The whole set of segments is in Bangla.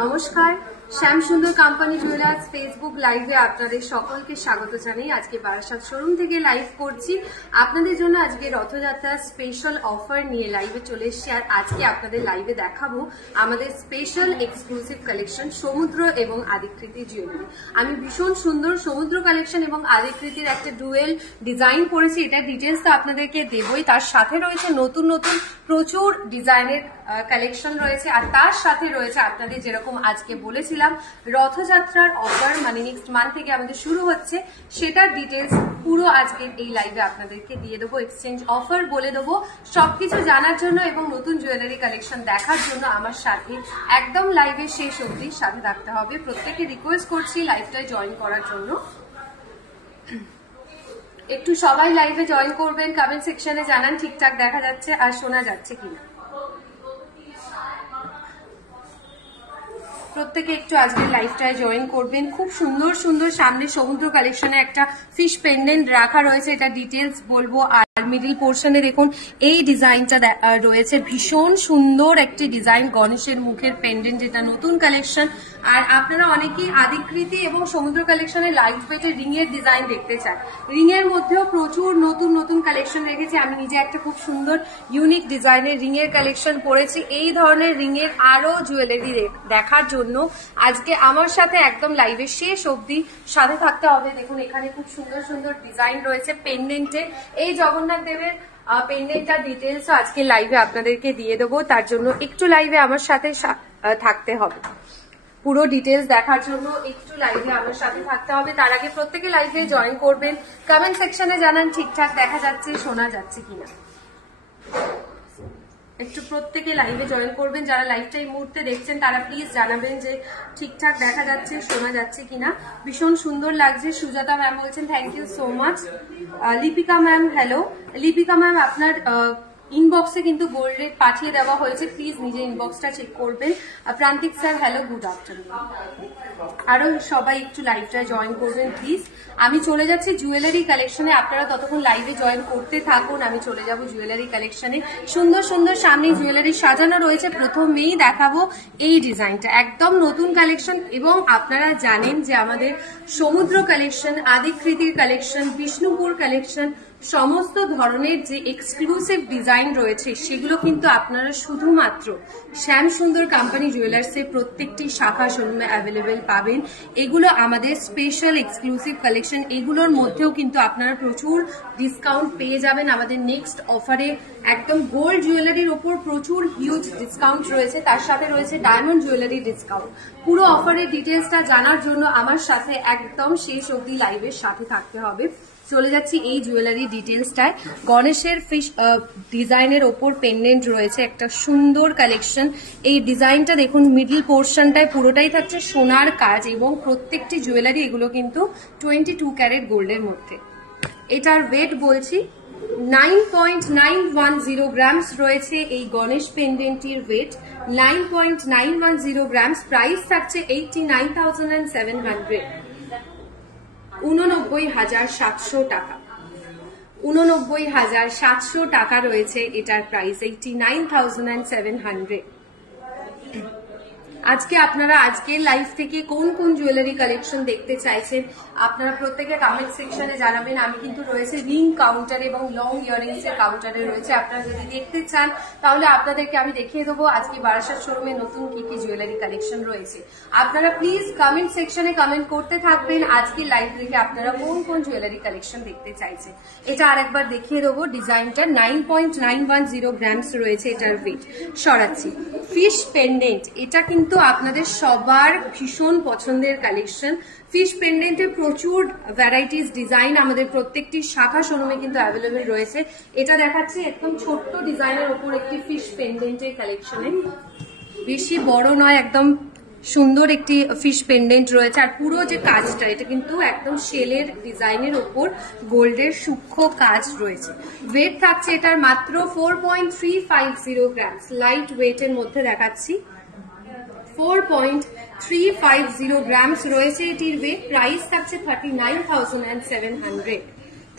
নমস্কার, শ্যাম সুন্দর কোম্পানি জুয়েলার্স ফেসবুক লাইভে আপনাদের সকলকে স্বাগত জানাই। আজকে বারাসাত শোরুম থেকে লাইভ করছি আপনাদের জন্য। আজকে রথযাত্রার স্পেশাল অফার নিয়ে লাইভে চলে এসেছি। আর আজকে আপনাদের লাইভে দেখাবো আমাদের স্পেশাল এক্সক্লুসিভ কালেকশন সমুদ্র এবং আদিকৃতি জুয়েলারি। আমি ভীষণ সুন্দর সমুদ্র কালেকশন এবং আদিকৃতির একটা ডুয়েল ডিজাইন করেছি। এটা ডিটেলস তো আপনাদেরকে দেবই। তার সাথে রয়েছে নতুন নতুন প্রচুর ডিজাইনের কালেকশন রয়েছে। আর তার সাথে রয়েছে আপনাদের যেরকম আজকে বলেছিলাম রথযাত্রার অফার, মানে নেক্সট মান্থ থেকে আমাদের শুরু হচ্ছে, সেটার ডিটেলস পুরো আজকে এই লাইভে আপনাদেরকে দিয়ে দেবো। এক্সচেঞ্জ অফার বলে দেবো। সবকিছু জানার জন্য এবং নতুন জুয়েলারি কালেকশন দেখার জন্য আমার সাথে একদম লাইভে শেষ অবধি সাথে থাকতে হবে। প্রত্যেকে রিকোয়েস্ট করছি লাইভটায় জয়েন করার জন্য। একটু সবাই লাইভে জয়েন করবেন, কমেন্ট সেকশনে জানান ঠিকঠাক দেখা যাচ্ছে আর শোনা যাচ্ছে কিনা। প্রত্যেকে একটু আজকের লাইভটায় জয়েন করবেন। খুব সুন্দর সুন্দর সামনে সমুদ্র কালেকশনে একটা ফিশ পেন্ডেন্ট রাখা রয়েছে, এটা ডিটেলস বলবো। আর মিডিল পোর্শনে দেখুন এই ডিজাইনটা রয়েছে, ভীষণ সুন্দর একটি ডিজাইন, গণেশের মুখের পেন্ডেন্ট, যেটা নতুন কালেকশন। আর আপনারা অনেকেই আদিকৃতি এবং সমুদ্র কালেকশনে লাইট ওয়েটের রিং এর ডিজাইন দেখতে চান। রিং এর মধ্যেও প্রচুর নতুন নতুন কালেকশন রেখেছি। আমি নিজে একটা খুব সুন্দর ইউনিক ডিজাইনের রিং এর কালেকশন করেছি। এই ধরনের রিং এর আরো জুয়েলারি দেখার জন্য আজকে আমার সাথে একদম লাইভের শেষ অবধি সাথে থাকতে হবে। দেখুন এখানে খুব সুন্দর সুন্দর ডিজাইন রয়েছে পেন্ডেন্টের। এই জগন্নাথ দেবের পেন্ডেন্টটা ডিটেলস আজকে লাইভে আপনাদেরকে দিয়ে দেবো। তার জন্য একটু লাইভে আমার সাথে থাকতে হবে। পুরো ডিটেলস দেখার জন্য একটু লাইভে আমার সাথে থাকতে হবে। তার আগে প্রত্যেকে লাইভে জয়েন করবেন, কমেন্ট সেকশনে জানান ঠিকঠাক দেখা যাচ্ছে শোনা যাচ্ছে কিনা। একটু প্রত্যেকে লাইভে জয়েন করবেন। যারা লাইভটা এই মুহূর্তে দেখছেন তারা প্লিজ জানাবেন যে ঠিকঠাক দেখা যাচ্ছে শোনা যাচ্ছে কিনা। ভীষণ সুন্দর লাগছে। সুজাতা ম্যাম বলছেন thank you so much. Lipika ma'am hello. Lipika ma'am আপনার ইনবক্সে কিন্তু গোল্ড রেট পাঠিয়ে দেওয়া হয়েছে, প্লিজ নিজে ইনবক্সটা চেক করবেন। প্রান্তিক স্যার হ্যালো, গুড আফটারনুন। আরো সবাই একটু লাইভটায় জয়েন করবেন প্লিজ। আমি চলে যাচ্ছি জুয়েলারি কালেকশনে, আপনারা ততক্ষণ লাইভে জয়েন করতে থাকুন। আমি চলে যাব জুয়েলারি কালেকশনে। সুন্দর সুন্দর সামনে জুয়েলারি সাজানো রয়েছে। প্রথমেই দেখাবো এই ডিজাইনটা, একদম নতুন কালেকশন। এবং আপনারা জানেন যে আমাদের সমুদ্র কালেকশন, আদিকৃতির কালেকশন, বিষ্ণুপুর কালেকশন, সমস্ত ধরনের যে এক্সক্লুসিভ ডিজাইন রয়েছে সেগুলো কিন্তু আপনারা শুধুমাত্র শ্যাম সুন্দর কোম্পানি জুয়েলার্সের প্রত্যেকটি শাখা শোরুমে অ্যাভেলেবেল পাবেন। এগুলো আমাদের স্পেশাল এক্সক্লুসিভ কালেকশন। এগুলোর মধ্যেও কিন্তু আপনারা প্রচুর ডিসকাউন্ট পেয়ে যাবেন আমাদের নেক্সট অফারে। একদম গোল্ড জুয়েলারির ওপর প্রচুর হিউজ ডিসকাউন্ট রয়েছে, তার সাথে রয়েছে ডায়মন্ড জুয়েলারি ডিসকাউন্ট। পুরো অফারের ডিটেলসটা জানার জন্য আমার সাথে একদম শেষ অবধি লাইভের সাথে থাকতে হবে। চলে যাচ্ছি এই জুয়েলারি ডিটেলসটায়। গণেশের ফিশ ডিজাইনের ওপর পেন্ডেন্ট রয়েছে, একটা সুন্দর কালেকশন। এই ডিজাইনটা দেখুন মিডল পোর্শনটায় পুরোটাই থাকছে সোনার কাজ এবং প্রত্যেকটি জুয়েলারি এগুলো কিন্তু 22 ক্যারেট গোল্ডের মধ্যে। এটার ওয়েট বলছি 9.910 গ্রামস রয়েছে। এই গণেশ পেন্ডেন্টটির ওয়েট 9.910 গ্রামস। প্রাইস থাকছে 89,700, 89,700 টাকা। 89,700 টাকা রয়েছে এটার প্রাইস, 89,700। আজকে আপনারা আজকের লাইভ থেকে কোন কোন জুয়েলারি কালেকশন দেখতে চাইছেন আপনারা প্রত্যেকে কমেন্ট সেকশনে জানাবেন। আমি কিন্তু রয়েছে রিং কাউন্টার এবং লং ইয়ারিংস এর কাউন্টারে রয়েছে। আপনারা যদি দেখতে চান তাহলে আপনাদেরকে আমি দেখিয়ে দেবো আজকে বারাসাত শোরুমে নতুন কি কি জুয়েলারি কালেকশন রয়েছে। আপনারা প্লিজ কমেন্ট সেকশনে কমেন্ট করতে থাকবেন আজকে লাইভ থেকে আপনারা কোন কোন জুয়েলারি কালেকশন দেখতে চাইছেন। এটা আরেকবার দেখিয়ে দেবো। ডিজাইনটা 9.910 গ্রামস রয়েছে এটার ওয়েট। সরাচ্ছি ফিশ পেন্ডেন্ট, এটা কিন্তু আপনাদের সবার ভীষণ পছন্দের কালেকশন। ফিশ পেন্ডেন্টের প্রচুর ভ্যারাইটিস ডিজাইন আমাদের প্রত্যেকটি শাখা শোরুমে কিন্তু অ্যাভেলেবেল রয়েছে। এটা দেখাচ্ছি একদম ছোট্ট ডিজাইনের ওপর একটি ফিশ পেন্ডেন্টের কালেকশনে, বেশি বড় নয়, একদম সুন্দর একটি ফিশ পেন্ডেন্ট রয়েছে। আর পুরো যে কাজটা এটা কিন্তু একদম শেলের ডিজাইনের ওপর গোল্ডের সূক্ষ্ম কাজ রয়েছে। ওয়েট থাকছে এটার মাত্র 4.350 গ্রামস। লাইট ওয়েটের মধ্যে দেখাচ্ছি 4.350 গ্রামস রয়েছে এটির ওয়েট। প্রাইস থাকছে 39,700,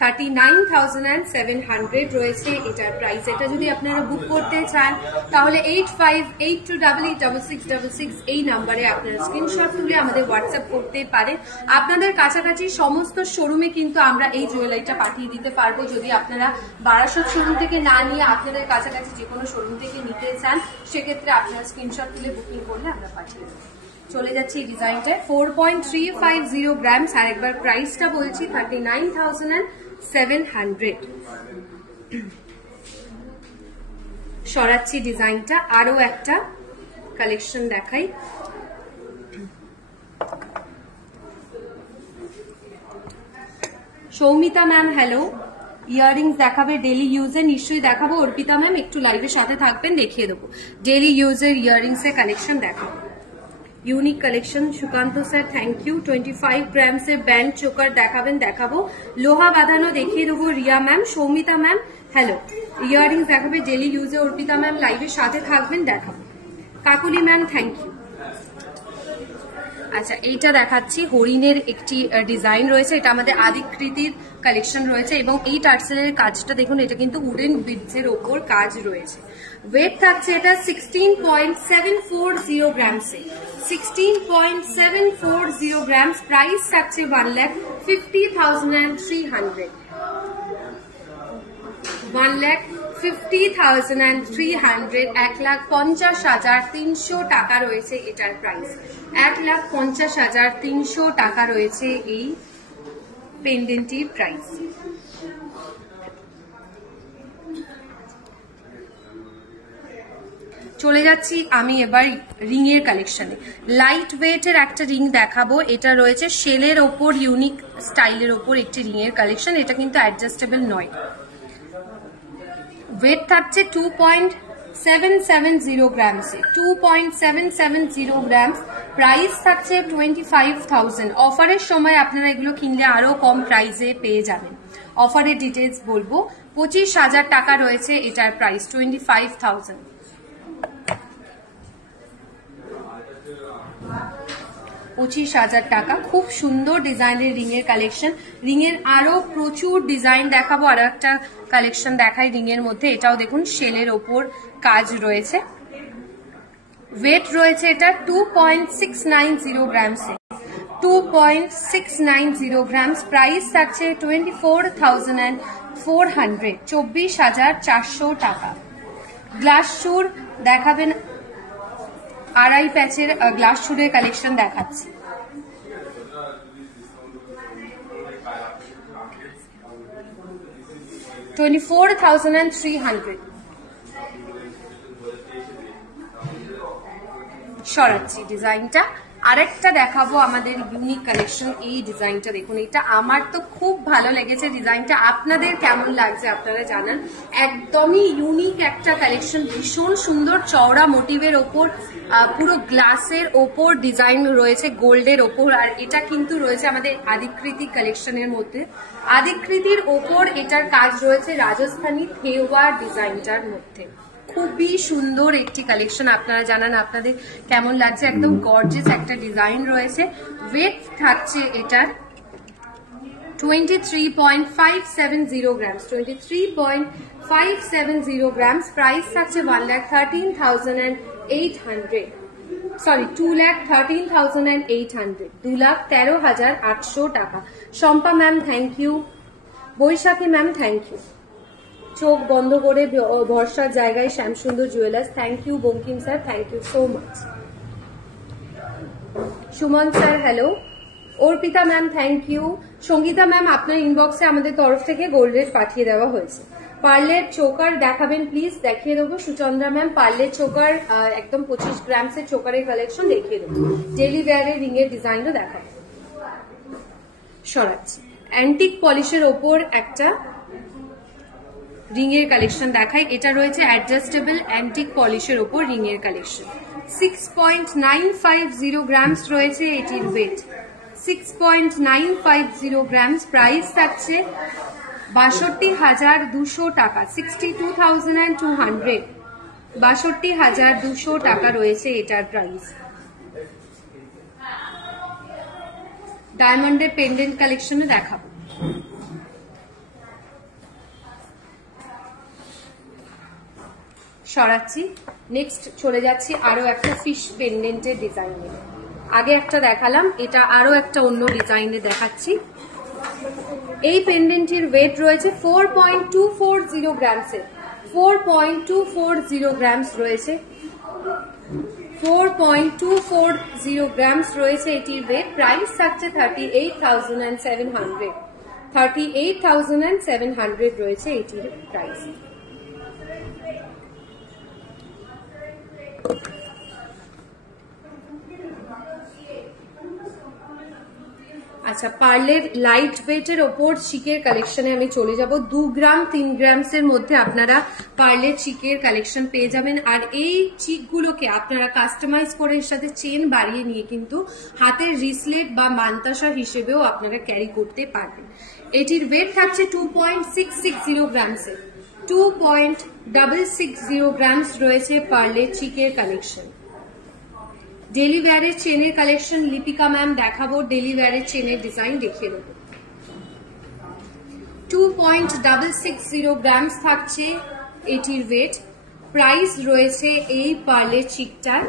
39,700 রয়েছে এটার প্রাইস। এটা যদি আপনারা বুক করতে চান তাহলে 8582886666 এই নাম্বারে আপনারা স্ক্রিনশট তুলে আমাদের হোয়াটসঅ্যাপ করতে পারেন। আপনাদের কাছাকাছি সমস্ত শোরুমে কিন্তু আমরা এই জুয়েলারিটা পাঠিয়ে দিতে পারবো। যদি আপনারা বারাসত শোরুম থেকে না নিয়ে আপনাদের কাছাকাছি যে কোনো শোরুম থেকে নিতে চান সেক্ষেত্রে আপনারা স্ক্রিনশট তুলে বুকিং করলে আমরা পাঠিয়ে দেবো। চলে যাচ্ছি এই ডিজাইনটা 4.350 গ্রামস। আর একবার প্রাইসটা বলছি 39,700। সরাচ্ছি ডিজাইনটা, আরো একটা কালেকশন দেখাই। সৌমিতা ম্যাম হ্যালো, ইয়াররিংস দেখাবে ডেলি ইউজে? নিশ্চয়ই দেখাবো অর্পিতা ম্যাম, একটু লাইভের সাথে থাকবেন, দেখিয়ে দেবো। ডেলি ইউজের ইয়াররিংস এর কালেকশন দেখাবো, unique collection. Sukanta sir thank you. 25 grams এর ব্যান্ড চোকার দেখাবেন? দেখাবো। লোহা বাঁধানো দেখিয়ে দেবো Riya ma'am. Soumita ma'am hello, earrings দেখাবে ডেলি ইউজে? অর্পিতা ম্যাম লাইভের সাথে থাকবেন, দেখাবো। Kakuli ma'am thank you. আচ্ছা, এইটা দেখাচ্ছি, হরিণের একটি ডিজাইন রয়েছে, এটা আমাদের আদিকৃতির কালেকশন রয়েছে এবং এই টার্সেলের কাজটা দেখুন, এটা কিন্তু উডেন বিডস এর ওপর কাজ রয়েছে। ওয়েট থাকছে এটা 16.740 গ্রামসে, 16.740 গ্রামস। প্রাইস থাকছে 1,50,300, 1,50,300, 1,50,300 টাকা রয়েছে এটার প্রাইস। 1,50,300 টাকা রয়েছে এই পেন্ডেন্টটির প্রাইস। চলে যাচ্ছি আমি এবার রিং এর কালেকশনে। লাইট ওয়েটের একটা রিং দেখাবো, এটা রয়েছে শেলের ওপর, ইউনিক স্টাইলের ওপর একটি রিং এর কালেকশন। এটা কিন্তু অ্যাডজাস্টেবল নয়। ওয়েট থাকছে 2.770 গ্রামসে, 2.770 গ্রামস। প্রাইস থাকছে 25,000। অফারের সময় আপনারা এগুলো কিনলে আরো কম প্রাইসে পেয়ে যাবেন। অফারের ডিটেলস বলবো, 25,000 টাকা রয়েছে এটার প্রাইস, 25,000। 25,000 টাকা। খুব সুন্দর ডিজাইনের রিং এর কালেকশন। রিং এর আরো প্রচুর ডিজাইন দেখাবো। আর একটা কালেকশন দেখাই রিং এর মধ্যে, এটাও দেখুন শেলের ওপর কাজ রয়েছে। ওয়েট রয়েছে এটা 2.690 গ্রামসে, 2.690 গ্রামস। প্রাইস থাকছে 24,400, 24,400 টাকা। গ্লাস শুর দেখাবেন? আড়াই প্যাচের গ্লাস শুরের কালেকশন দেখাচ্ছি। $24,300। সরাচ্ছি ডিজাইনটা। আরেকটা দেখাবো আমাদের ইউনিক কালেকশন। এই ডিজাইনটা দেখুন, এটা আমার তো খুব ভালো লেগেছে ডিজাইনটা। আপনাদের কেমন লাগছে আপনারা জানান। একদমই ইউনিক একটা কালেকশন, ভীষণ সুন্দর চওড়া মোটিভের ওপর পুরো গ্লাসের ওপর ডিজাইন রয়েছে গোল্ডের ওপর। আর এটা কিন্তু রয়েছে আমাদের আদিকৃতি কালেকশনের মধ্যে। আদিকৃতির ওপর এটার কাজ রয়েছে রাজস্থানী থেওয়া ডিজাইনটার মধ্যে। খুবই সুন্দর একটি কালেকশন। আপনারা জানান আপনাদের কেমন লাগছে। একদম গর্জিয়াস একটা ডিজাইন রয়েছে। ওয়েট থাকছে এটার 23.570 গ্রামস, 23.570 গ্রামস। প্রাইস থাকছে 1,13,800, সরি 2,13,800, 2,13,800 টাকা। Shampa ma'am thank you. Baishakhi ma'am thank you. চোখ বন্ধ করে ভরসার জায়গায় Shyamsundar jewellers, thank you. Bankim sir thank you so much. Suman sir hello. Arpita ma'am thank you. Sangeeta ma'am আপনার ইনবক্সে আমাদের তরফ থেকে গোল্ড রেট পাঠিয়ে দেওয়া হয়েছে। পার্লের চোকার দেখাবেন প্লিজ? দেখিয়ে দেবো। সুচন্দ্রা ম্যাম পার্লের চোকার একদম 25 গ্রামসের চোকারের কালেকশন দেখিয়ে দেবো। ডেলি ওয়্যারের রিং এর ডিজাইনও দেখাবো। সরাচ্ছি। অ্যান্টিক পলিশের ওপর একটা রিং এর কালেকশন দেখাই। এটা রয়েছে অ্যাডজাস্টেবল অ্যান্টিক পলিশের ওপর রিং এর কালেকশন। 6.950 গ্রামস রয়েছে এটির ওয়েট, 6.950 গ্রামস। প্রাইস থাকছে 62,200 টাকা, 62,200, 62,200 টাকা রয়েছে এটার প্রাইস। ডায়মন্ডের পেন্ডেন্ট কালেকশনে দেখাবো। সরাচ্ছি। নেক্সট চলে যাচ্ছি আরো একটা ফিশ পেন্ডেন্টের ডিজাইনে। আগে একটা দেখালাম, এটা আরো একটা অন্য ডিজাইনে দেখাচ্ছি। এই পেন্ডেন্টের ওয়েট রয়েছে 4.240 গ্রামসের। 4.240 গ্রামস রয়েছে। 4.240 গ্রামস রয়েছে এটির ওয়েট। প্রাইস থাকছে 38,700। 38,700 রয়েছে এটির প্রাইস। আচ্ছা, পার্লের লাইট ওয়েটের ওপর চিকের কালেকশনে আমি চলে যাব। 2 গ্রাম 3 গ্রামসের মধ্যে আপনারা পার্লের চিকের কালেকশন পেয়ে যাবেন। আর এই চিকগুলোকে আপনারা কাস্টমাইজ করে এর সাথে চেন বাড়িয়ে নিয়ে কিন্তু হাতের রিসলেট বা মান্তাসা হিসেবেও আপনারা ক্যারি করতে পারবেন। এটির ওয়েট থাকছে 2.660 গ্রামসের। 2.660 গ্রামস রয়েছে পার্লের চিকের কালেকশন। ডেলি ওয়্যারের চেনের কালেকশন লিপিকা ম্যাম দেখাবো। ডেলি ওয়্যারের চেনের ডিজাইন দেখিয়ে দেবো। 2.660 গ্রামস থাকছে এটির ওয়েট। প্রাইস রয়েছে এই পার্লের চিকটার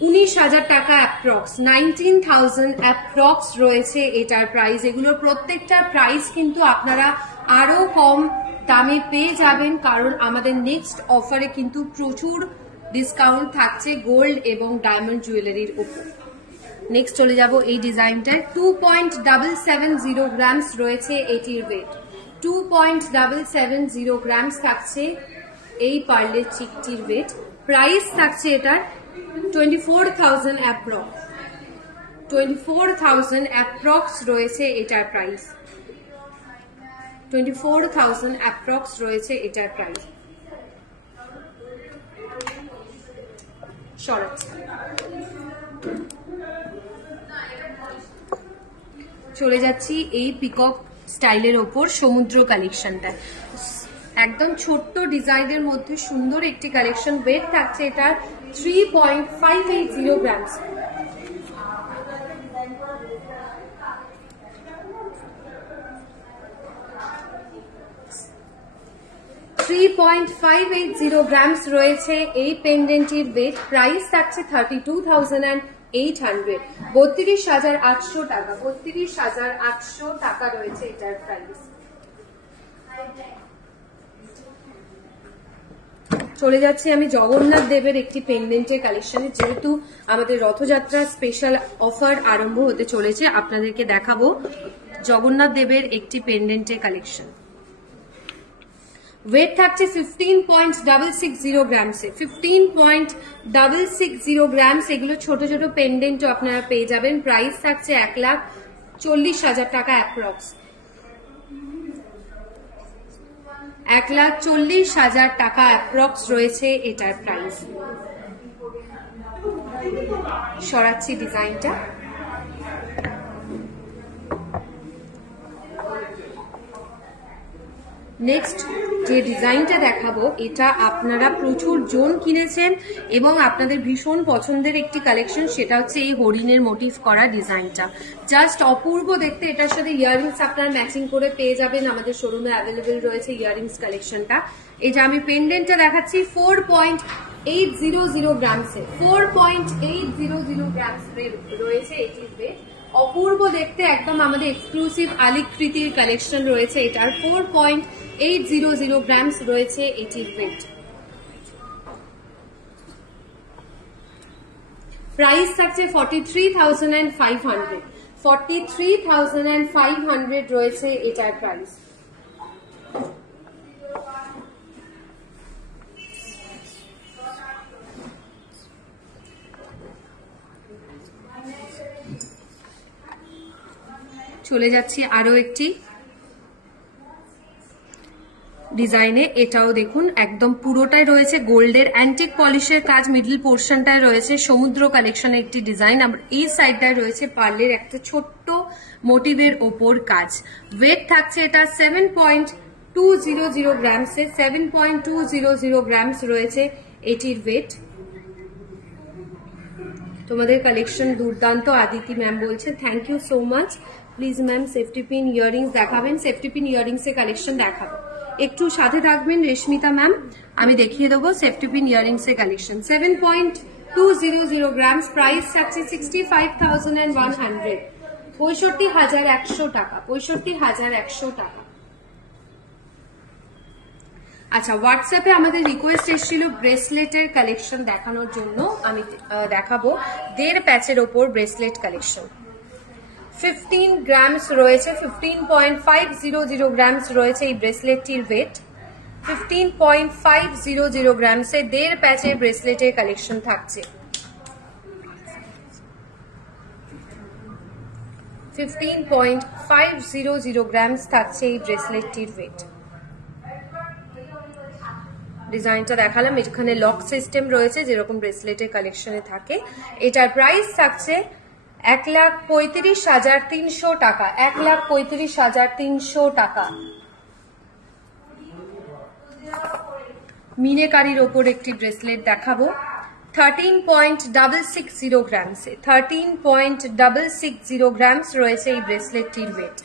19,000 টাকা অ্যাপ্রক্স। 19,000 অ্যাপ্রক্স রয়েছে এটার প্রাইস। এগুলোর প্রত্যেকটার প্রাইস কিন্তু আপনারা আরো কম দামে পেয়ে যাবেন, কারণ আমাদের নেক্সট অফারে কিন্তু প্রচুর ডিসকাউন্ট থাকছে গোল্ড এবং ডায়মন্ড জুয়েলারির উপর। নেক্সট চলে যাব এই ডিজাইনটায়। 2.770 গ্রামস রয়েছে এটির ওয়েট। 2.770 গ্রামস থাকছে এই পার্লের চিকটির ওয়েট। প্রাইস থাকছে এটার 24,000 অ্যাপ্রক্স। 24,000 অ্যাপ্রক্স রয়েছে এটার প্রাইস। 24,000 অ্যাপ্রক্স রয়েছে এটার প্রাইস। চলে যাচ্ছি এই পিকক স্টাইলের ওপর সমুদ্র কালেকশনটা। একদম ছোট্ট ডিজাইনের মধ্যে সুন্দর একটি কালেকশন। ওয়েট থাকছে এটার 3.580 গ্রামস। 3.580 গ্রামস রয়েছে এই পেন্ডেন্টের ওয়েট। প্রাইস থাকছে 32,800। 32,800 টাকা। 32,800 টাকা রয়েছে এটার প্রাইস। চলে যাচ্ছি আমি জগন্নাথ দেবের একটি পেন্ডেন্টের কালেকশনে। যেহেতু আমাদের রথযাত্রা স্পেশাল অফার আরম্ভ হতে চলেছে, আপনাদেরকে দেখাবো জগন্নাথ দেবের একটি পেন্ডেন্টের কালেকশন। ওয়েট থাকছে 15.660 গ্রামসে। 15.660 গ্রামস। এগুলো ছোট ছোট পেন্ডেন্টও আপনারা পেয়ে যাবেন। প্রাইস থাকছে 1,40,000 টাকা অ্যাপ্রক্স। 1,40,000 টাকা অ্যাপ্রক্স রয়েছে এটার প্রাইস। সরাচ্ছি ডিজাইনটা। নেক্সট যে ডিজাইনটা দেখাবো, এটা আপনারা প্রচুর জন কিনেছেন এবং আপনাদের ভীষণ পছন্দের একটি কালেকশন। সেটা হচ্ছে এই হরিণের মোটিভ করা ডিজাইনটা। জাস্ট অপূর্ব দেখতে। এটার সাথে ইয়াররিংস আপনারা ম্যাচিং করে পেয়ে যাবেন। আমাদের শোরুমে অ্যাভেলেবেল রয়েছে ইয়াররিংস কালেকশনটা। এই যে আমি পেন্ডেন্টটা দেখাচ্ছি 4.800 গ্রামসে। 4.800 গ্রামস রয়েছে এটির ওয়েট। অপূর্ব দেখতে, একদম আমাদের এক্সক্লুসিভ আলিকৃতির কালেকশন রয়েছে এটার। 4.800 গ্রামস রয়েছে এটির ওয়েট। প্রাইস থাকছে 43,500। 43,500 রয়েছে এটার প্রাইস। চলে যাচ্ছি আরো একটি ডিজাইনে। এটাও দেখুন একদম পুরোটাই রয়েছে গোল্ডের অ্যান্টিক পলিশের কাজ। মিডল পোর্শনটায় রয়েছে সমুদ্র কালেকশনের একটি ডিজাইন। আবার এই সাইডটায় রয়েছে পার্লের একটা ছোট্ট মোটিভের ওপর কাজ। ওয়েট থাকছে এটা 7.200 গ্রামসে। 7.200 গ্রামস রয়েছে এটির ওয়েট। তোমাদের কালেকশন দুর্দান্ত, আদিতি ম্যাম বলছেন, thank you so much. Please ma'am safety pin earrings দেখাবেন, সেফটি পিন ইয়াররিংস এর কালেকশন দেখাবো, একটু সাথে থাকবেন রেশমিতা ম্যাম, আমি দেখিয়ে দেবো সেফটি পিন ইয়াররিংস এর কালেকশন। 7.200 গ্রামস, প্রাইস থাকছে 65,100, 65,100 টাকা, 65,100 টাকা। আচ্ছা, হোয়াটসঅ্যাপে আমাদের রিকোয়েস্ট এসেছিল ব্রেসলেটের কালেকশন দেখানোর জন্য, আমি দেখাবো 1.5 প্যাচের ওপর ব্রেসলেট কালেকশন। 15 গ্রামস রয়েছে, 15.500 গ্রামস রয়েছে এই ব্রেসলেটটির ওয়েট। 15.500 গ্রামসে 1.5 প্যাচের ব্রেসলেটের কালেকশন থাকছে। 15.500 গ্রামস থাকছে এই ব্রেসলেটটির ওয়েট। ডিজাইনটা দেখালাম, এখানে লক সিস্টেম রয়েছে যেরকম ব্রেসলেটের কালেকশনে থাকে। এটার প্রাইস থাকছে 1,35,300 টাকা, 1,35,300 টাকা। মিনেকারির ওপর একটি ব্রেসলেট দেখাবো 13.660 গ্রামসে, 13.660 গ্রামস রয়েছে এই ব্রেসলেটটির ওয়েট।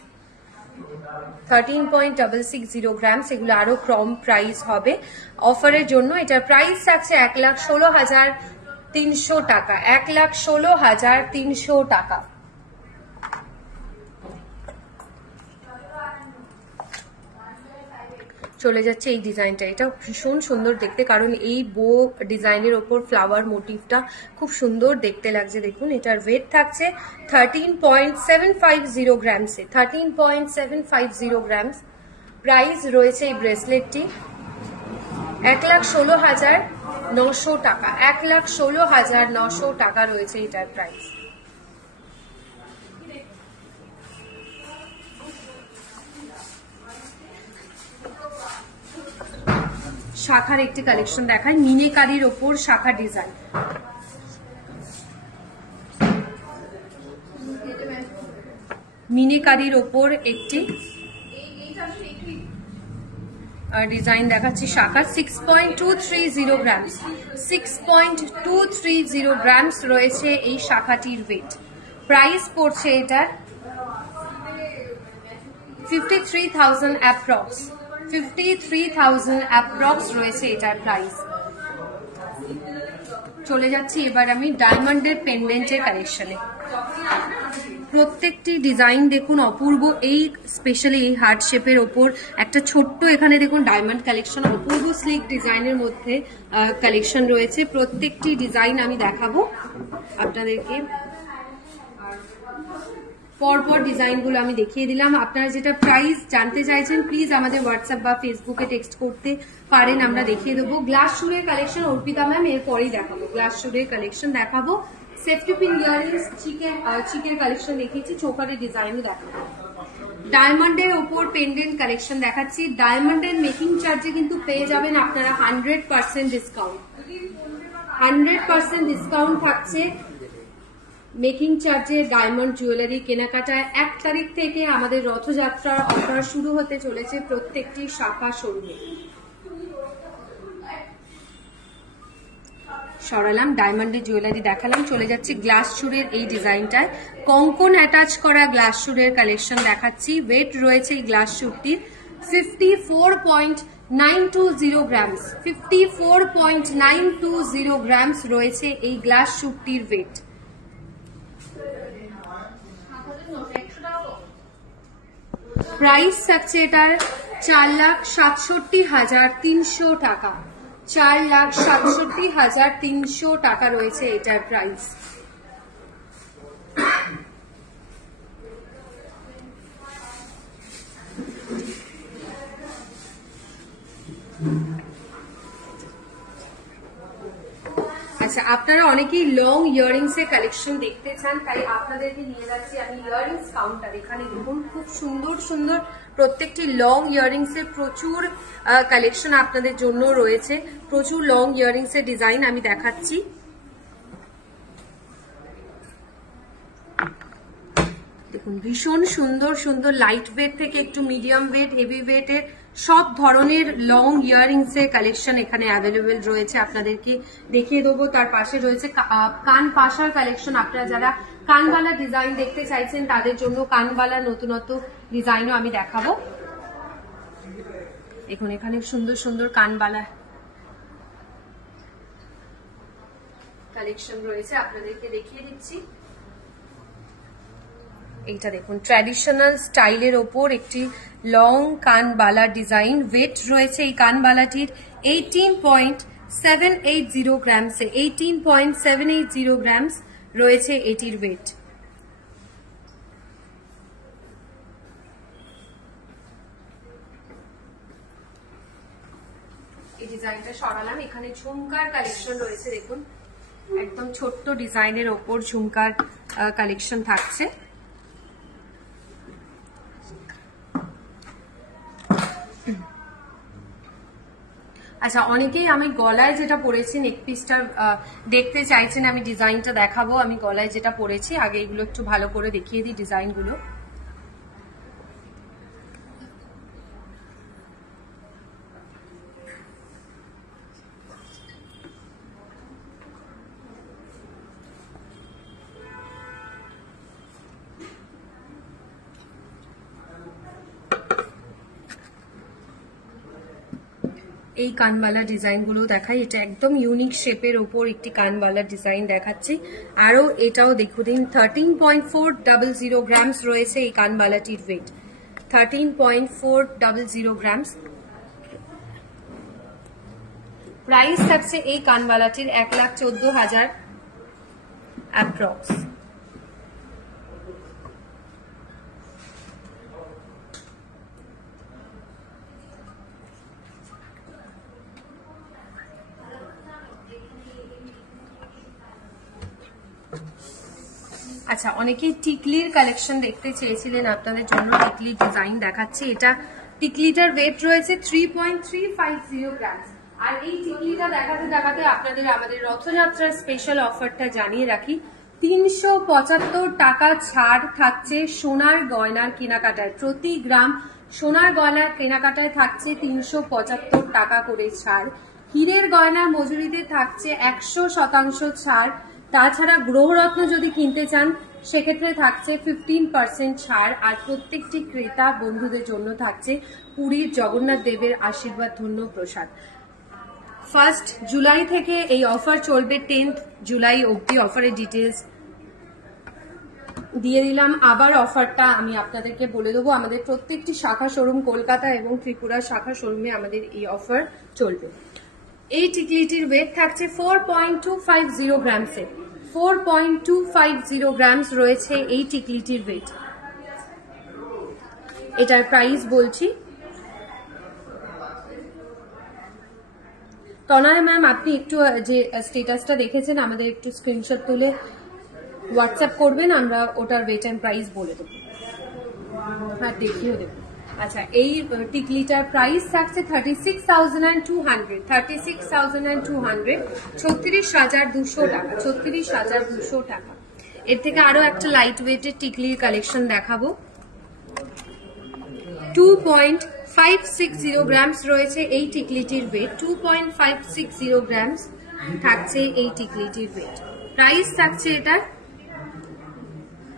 13.660 গ্রামস, এগুলো আরো কম প্রাইস হবে অফারের জন্য। এটার প্রাইস থাকছে 1,16,300 টাকা, 1,16,300 টাকা। চলে যাচ্ছে এই ডিজাইনটা, এটা ভীষণ সুন্দর দেখতে, কারণ এই বো ডিজাইনের ওপর ফ্লাওয়ার মোটিভটা খুব সুন্দর দেখতে লাগছে। দেখুন, এটার ওয়েট থাকছে 13.750 গ্রামসে, 13.750 গ্রামস। প্রাইস রয়েছে এই ব্রেসলেটটি 1,16,900 টাকা, 1,16,900 টাকা রয়েছে এটার প্রাইস। শাখার একটি কালেকশন দেখায়, মিনেকারির ওপর শাখা ডিজাইন। মিনেকারির ওপর একটি ডিজাইন দেখাচ্ছি শাখার। 6.230 গ্রামস, 6.230 গ্রামস রয়েছে এই শাখাটির ওয়েট। প্রাইস পড়ছে এটার 53,000 অ্যাপ্রক্স, 53,000 অ্যাপ্রক্স রয়েছে এটার প্রাইস। চলে যাচ্ছি এবার আমি ডায়মন্ডের পেন্ডেন্টের কালেকশনে। প্রত্যেকটি ডিজাইন দেখুন অপূর্ব, এই স্পেশালি এই হার্ট শেপের ওপর একটা ছোট্ট এখানে দেখুন ডায়মন্ড কালেকশন, অপূর্ব স্লিক ডিজাইনের মধ্যে কালেকশন রয়েছে। প্রত্যেকটি ডিজাইন আমি দেখাবো আপনাদেরকে, পরপর ডিজাইনগুলো আমি দেখিয়ে দিলাম। আপনারা যেটা প্রাইস জানতে চাইছেন প্লিজ আমাদের হোয়াটসঅ্যাপ বা ফেসবুকে টেক্সট করতে পারেন, আমরা দেখিয়ে দেবো। গ্লাস শুরের কালেকশন অর্পিতা ম্যাম এরপরেই দেখাবো, গ্লাস শুরের কালেকশন দেখাবো। সেফটি পিন ইয়াররিংস, চিকের কালেকশন দেখিয়েছি, চোকারের ডিজাইনও দেখাবো। ডায়মন্ডের ওপর পেন্ডেন্ট কালেকশন দেখাচ্ছি। ডায়মন্ডের মেকিং চার্জে কিন্তু পেয়ে যাবেন আপনারা 100% ডিসকাউন্ট, 100% ডিসকাউন্ট থাকছে মেকিং চার্জে। ডায়মন্ড জুয়েলারি কেনাকাটায় 1 তারিখ থেকে আমাদের রথযাত্রার অফার শুরু হতে চলেছে প্রত্যেকটি শাখা শোরুমে। সরালাম, ডায়মন্ডের জুয়েলারি দেখালাম। চলে যাচ্ছি গ্লাস চুরের এই ডিজাইনটায়, কঙ্কন অ্যাটাচ করা গ্লাস চুরের কালেকশন দেখাচ্ছি। ওয়েট রয়েছে এই গ্লাস চুরটির 54.920 গ্রামস, 54.920 গ্রামস রয়েছে এই গ্লাস চুরটির ওয়েট। প্রাইস থাকছে এটার 4,67,300 টাকা, 4,67,300 টাকা রয়েছে এটার প্রাইস। আচ্ছা, আপনারা অনেকেই লং ইয়াররিংস এর কালেকশন দেখতে চান, তাই আপনাদেরকে নিয়ে যাচ্ছি আমি ইয়াররিংস কাউন্টার। এখানে দেখুন খুব সুন্দর সুন্দর প্রত্যেকটি লং ইয়াররিংস এর প্রচুর কালেকশন আপনাদের জন্য রয়েছে। প্রচুর লং ইয়াররিংস এর ডিজাইন আমি দেখাচ্ছি। দেখুন ভীষণ সুন্দর সুন্দর লাইট ওয়েট থেকে একটু মিডিয়াম ওয়েট, হেভি ওয়েটের সব ধরনের লং ইয়াররিংস এর কালেকশন এখানে অ্যাভেলেবেল রয়েছে, আপনাদেরকে দেখিয়ে দেবো। তার পাশে রয়েছে কান পাশার কালেকশন। আপনারা যারা কানবালা ডিজাইন দেখতে চাইছেন তাদের জন্য কানবালা নতুনত্ব ডিজাইনও আমি দেখাবো। দেখুন এখানে সুন্দর সুন্দর কানবালা কালেকশন রয়েছে, আপনাদেরকে দেখিয়ে দিচ্ছি। এইটা দেখুন ট্র্যাডিশনাল স্টাইলের ওপর একটি লং কানবালা ডিজাইন। ওয়েট রয়েছে এই কানবালাটির 18.780 গ্রামসে, 18.780 গ্রামস রয়েছে এটির ওয়েট। এই ডিজাইনটা সরালাম। এখানে ঝুমকার কালেকশন রয়েছে, দেখুন একদম ছোট্ট ডিজাইনের ওপর ঝুমকার কালেকশন থাকছে। আচ্ছা, অনেকেই আমি গলায় যেটা পরেছি নেক পিসটা দেখতে চাইছেন, আমি ডিজাইনটা দেখাবো। আমি গলায় যেটা পরেছি আগে এগুলো একটু ভালো করে দেখিয়ে দিই ডিজাইনগুলো। এই কানবালা ডিজাইনগুলো দেখাই। এটা একদম ইউনিক শেপের উপর একটি কানবালা ডিজাইন দেখাচ্ছি। আরো এটাও দেখুন 13.400 গ্রামস রয়েছে এই কানবালাটির ওয়েট, 13.400 গ্রামস। প্রাইস থাকছে এই কানবালাটির 1,14,000 অ্যাপ্রক্স। আচ্ছা, অনেকেই টিকলির কালেকশন দেখতে চেয়েছিলেন, আপনাদের জন্য টিকলি ডিজাইন দেখাচ্ছি। এটা টিকলিটার ওয়েট রয়েছে 3.350 গ্রাম। আর এই টিকলিটা দেখাতে দেখাতে আপনাদের আমাদের রথযাত্রার স্পেশাল অফারটা জানিয়ে রাখি। 375 টাকা ছাড় থাকছে সোনার গয়নার কেনাকাটায়। প্রতি গ্রাম সোনার গয়নার কেনাকাটায় থাকছে 375 টাকা করে ছাড়। হীরের গয়নার মজুরিতে থাকছে 100% ছাড়। তাছাড়া গ্রহরত্ন যদি কিনতে চান সেক্ষেত্রে থাকছে 15% ছাড়। আর প্রত্যেকটি ক্রেতা বন্ধুদের জন্য থাকছে পুরীর জগন্নাথ দেবের আশীর্বাদ ধন্য প্রসাদ। 1 জুলাই থেকে এই অফার চলবে, 10 জুলাই অবধি। অফারের ডিটেলস দিয়ে দিলাম। আবার অফারটা আমি আপনাদেরকে বলে দেবো। আমাদের প্রত্যেকটি শাখা শোরুম কলকাতা এবং ত্রিপুরা শাখা শোরুমে আমাদের এই অফার চলবে। এই টিকলিটির ওয়েট থাকছে 4.250 গ্রামসে, 4.250 গ্রামস রয়েছে এই টিকলিটির ওয়েট। এটার প্রাইস বলছি। তনয় ম্যাম, আপনি একটু যে স্ট্যাটাসটা দেখেছেন আমাদের একটু স্ক্রিনশট তুলে হোয়াটসঅ্যাপ করবেন, আমরা ওটার ওয়েট এন্ড প্রাইস বলে দেবো, হ্যাঁ দেখিয়ে দেবো। আচ্ছা, এই টিকলিটার প্রাইস থাকছে 36,200, 36,200, 36,200 টাকা, 36,200 টাকা। এর থেকে আরো একটা লাইট ওয়েটের টিকলির কালেকশন দেখাবো। 2.560 গ্রামস রয়েছে এই টিকলিটির ওয়েট, 2.560 গ্রামস থাকছে এই টিকলিটির ওয়েট। প্রাইস থাকছে এটা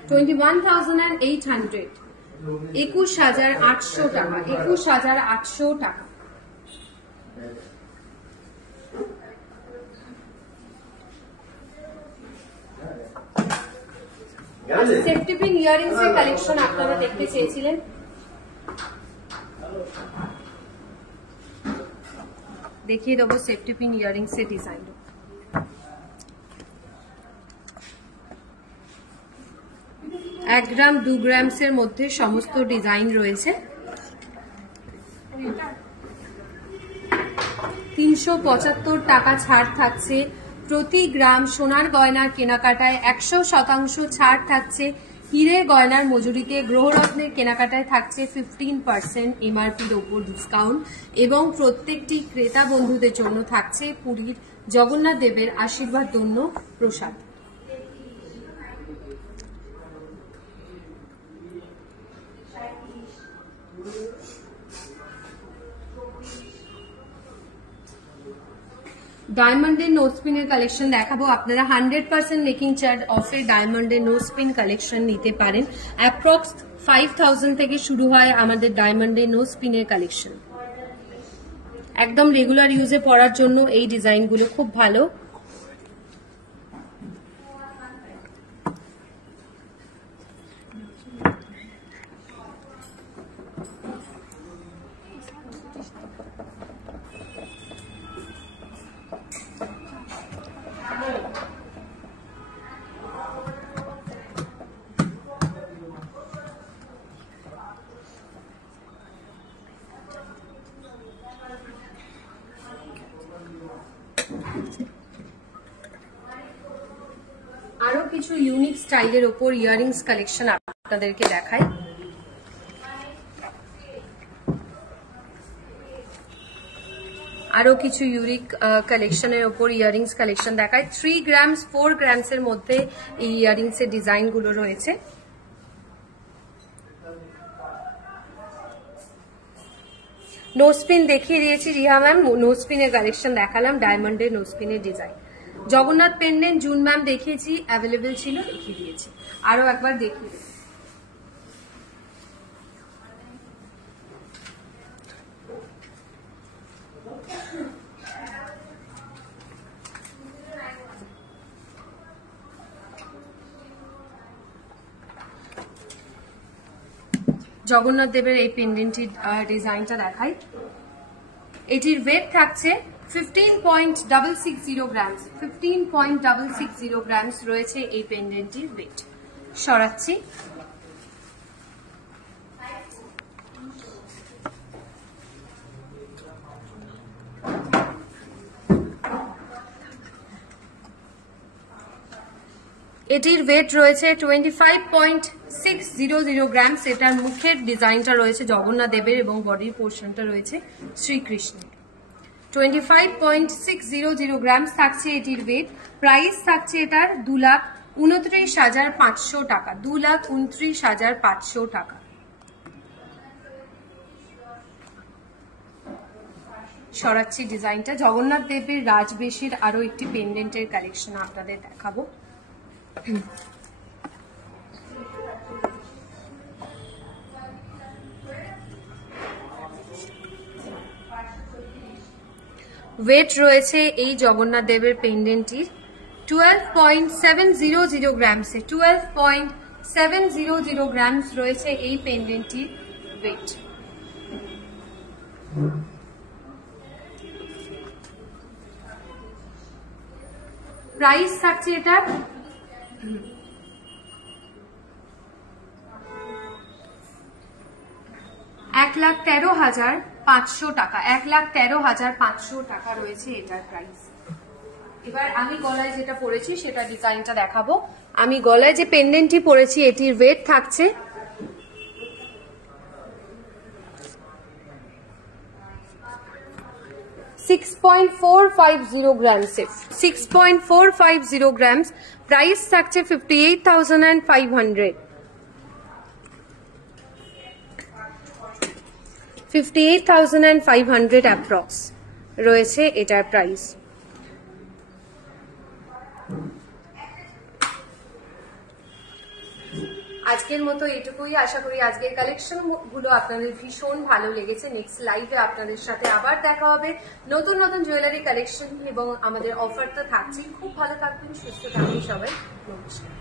21,800, 21,800 টাকা, 21,800 টাকা। সেফটি পিন ইয়াররিংস এর কালেকশন আপনারা দেখতে চেয়েছিলেন। দেখিয়ে দেবো সেফটি পিন ইয়াররিংস এর ডিজাইন। 1 গ্রাম 2 গ্রামস এর মধ্যে সমস্ত ডিজাইন রয়েছে। 375 টাকা ছাড় থাকছে প্রতি গ্রাম সোনার গয়নার কেনাকাটায়, 100% ছাড় থাকছে হীরের গয়নার মজুরিতে, গ্রহরত্নের কেনাকাটায় থাকছে 15% এমআরপির ওপর ডিসকাউন্ট এবং প্রত্যেকটি ক্রেতা বন্ধুদের জন্য থাকছে পুরীর জগন্নাথ দেবের আশীর্বাদ ধন্য প্রসাদ। ডায়মন্ডের নো স্পিনের কালেকশন দেখাবো। আপনারা 100% মেকিং চার্জ অফে ডায়মন্ডের নো স্পিন কালেকশন নিতে পারেন। অ্যাপ্রক্স 5000 থেকে শুরু হয় আমাদের ডায়মন্ডের নো স্পিনের কালেকশন। একদম রেগুলার ইউজে পড়ার জন্য এই ডিজাইনগুলো খুব ভালো। আরো কিছু ইউনিক স্টাইলের ওপর ইয়ারিংস কালেকশন আপনাদেরকে দেখাই। আরো কিছু ইউনিক কালেকশনের ওপর ইয়ারিংস কালেকশন দেখায়। 3 গ্রামস 4 গ্রামস এর মধ্যে এই ইয়ারিংস এর ডিজাইন গুলো রয়েছে। নোস্পিন দেখিয়ে দিয়েছি রিহা ম্যাম, নোস্পিনের কালেকশন দেখালাম, ডায়মন্ডের নোস্পিনের design. Jagannath pendant Jun ma'am দেখিয়েছি, অ্যাভেলেবেল ছিল, দেখিয়ে দিয়েছি। আরো একবার দেখিয়ে দিই। জগন্নাথ দেবের এই পেন্ডেন্টের ডিজাইনটা দেখাই। এটির ওয়েট থাকছে 15.660 গ্রামস। 15.660 গ্রামস রয়েছে এই পেন্ডেন্টটির ওয়েট। সরাচ্ছি। এটির ওয়েট রয়েছে 25.600 গ্রামস। এটার মুখের ডিজাইনটা রয়েছে জগন্নাথ দেবের এবং বডির পোর্শনটা রয়েছে শ্রীকৃষ্ণের। 25.600 গ্রামস থাকছে এটির ওয়েট। প্রাইস থাকছে এটার 2,29,500 টাকা। 2,29,500 টাকা। সরাচ্ছি ডিজাইনটা। জগন্নাথ দেবের রাজবেশের আরো একটি পেন্ডেন্টের কালেকশন আপনাদের দেখাবো। ওয়েট রয়েছে এই জগন্নাথ দেবের পেন্ডেন্টটির 12.700 গ্রামসে। 12.700 গ্রামস রয়েছে এই পেন্ডেন্টটির ওয়েট। প্রাইস থাকছে এটা 1,13,500 টাকা। 1,13,500 টাকা রয়েছে এটার প্রাইস। এবার আমি গলায় যেটা পরেছি সেটা ডিজাইনটা দেখাবো। আমি গলায় যে পেন্ডেন্টটি পরেছি এটির ওয়েট থাকছে 6.450 গ্রামস। 6.450 গ্রামস। প্রাইস থাকছে 58,500। 58,500 অ্যাপ্রক্স রয়েছে এটার প্রাইস। আজকের মতো এটুকুই। আশা করি আজকের কালেকশন গুলো আপনাদের ভীষণ ভালো লেগেছে। নেক্সট লাইভে আপনাদের সাথে আবার দেখা হবে নতুন নতুন জুয়েলারি কালেকশন এবং আমাদের অফার তো থাকছেই। খুব ভালো থাকবেন, সুস্থ থাকবেন সবাই। নমস্কার।